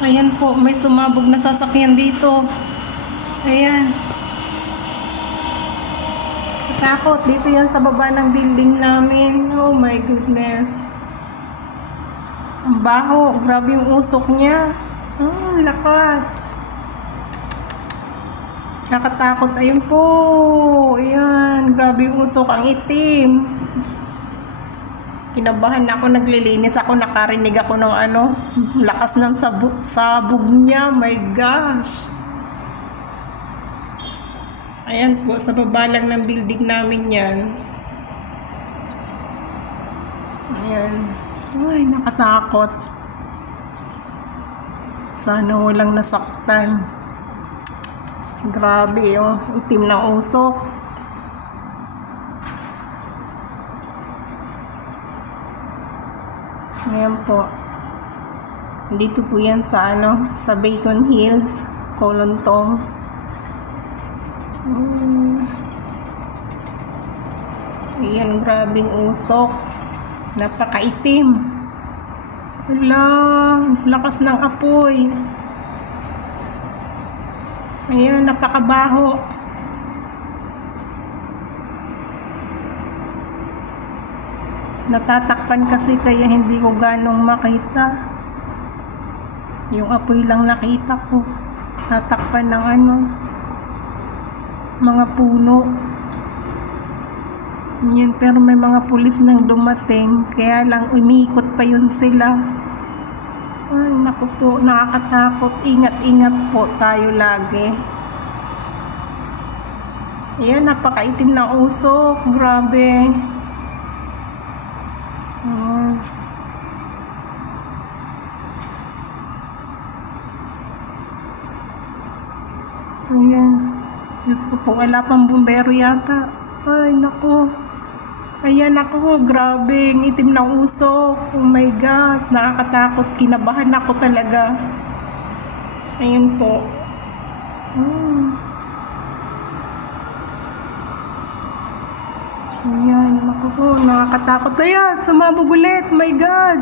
Ayan po, may sumabog na sasakyan dito. Ayan. Katakot. Dito yan sa baba ng building namin. Oh my goodness. Ang baho. Grabe yung usok niya. Oh, lakas. Nakatakot. Ayun po. Ayan. Grabe yung usok. Ang itim. Kinabahan ako, naglilinis ako, nakarinig ako ng lakas ng sabog niya. My gosh. Ayan po, sa baba lang ng building namin yan. Ayan. Ay, nakatakot. Sana walang nasaktan. Grabe, oh. Itim na usok. Ayan po. Dito po yan sa sa Bacon Hills, Kolontong. Ayan, grabing usok. Napakaitim. Wala, lakas ng apoy. Ayan, napakabaho. Natatakpan kasi kaya hindi ko ganong makita. Yung apoy lang nakita ko. Tatakpan ng mga puno. Yan, pero may mga pulis nang dumating. Kaya lang umikot pa yun sila. Ay, naku po, nakakatakot. Ingat-ingat po tayo lagi. Ayan, napakaitim na usok. Grabe. Ayan. Diyos ko po, wala pang bumbero yata. Ay, naku. Ayan ako, grabe. Ang itim na usok. Oh my gosh, nakakatakot. Kinabahan ako talaga. Ayan po. Ayan, naku po, nakakatakot. Ayan, sumabog ulit. Oh my God.